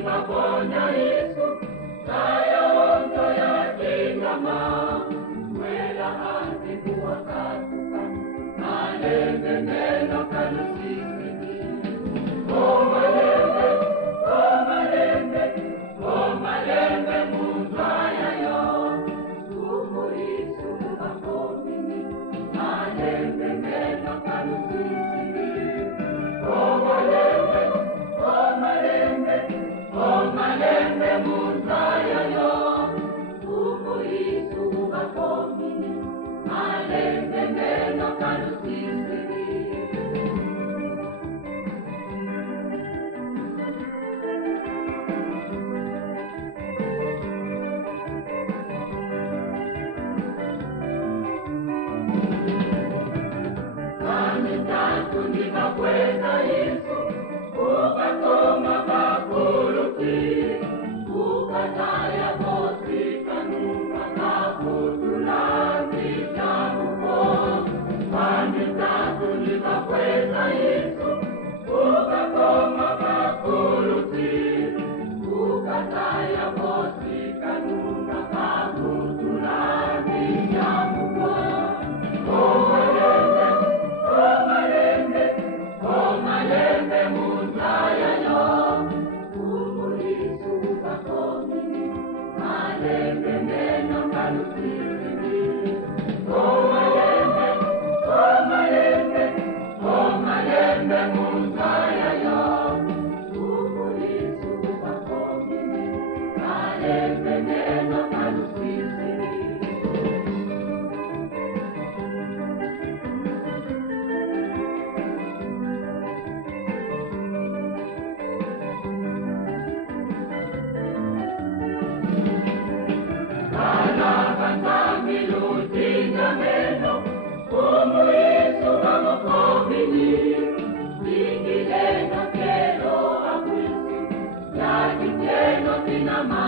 Bona Yesu, kaya onto ya tingama, mwela antibu wakatuka, malembe neno kalusisiki. O malembe, mundaya yo, kumurisu mbakomini, malembe neno kalusisiki. O malembe, mundaya yo, kumurisu mbakomini, malembe neno kalusisiki. Kweza Yesu, ukatoma bakuluki, ukataya bosi kanunga kakutulandi jamuko. Kwani tatu nikakweza Yesu, ukatoma bakuluki, ukataya bosi kanunga kakutulandi jamuko. Malembe mundaya yo, kumurisu mbakomini, malembe neno kalusisiki. Malembe mundaya yo, kumurisu mbakomini, malembe neno kalusisiki. Como Yesu bamukomini, ingileno kero akwisi, ya kiteno tinama.